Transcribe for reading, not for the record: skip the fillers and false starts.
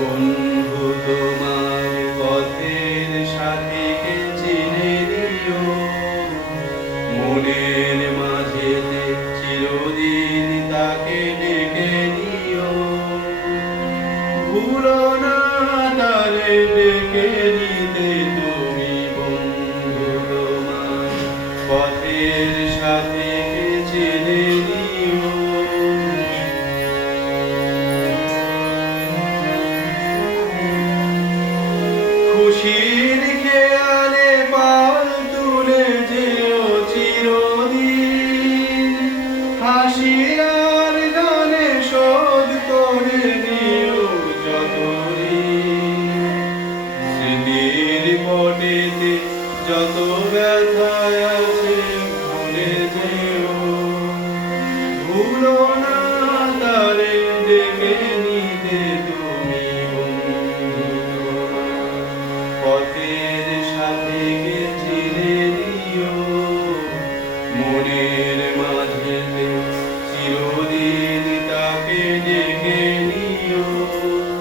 বন্ধু তোমার পথের সাথীকে চিনে নিও, মনের মাঝেতে চিরদিন তাকে ডেকে নিও। ভুলো না তারে ডেকে নিতে।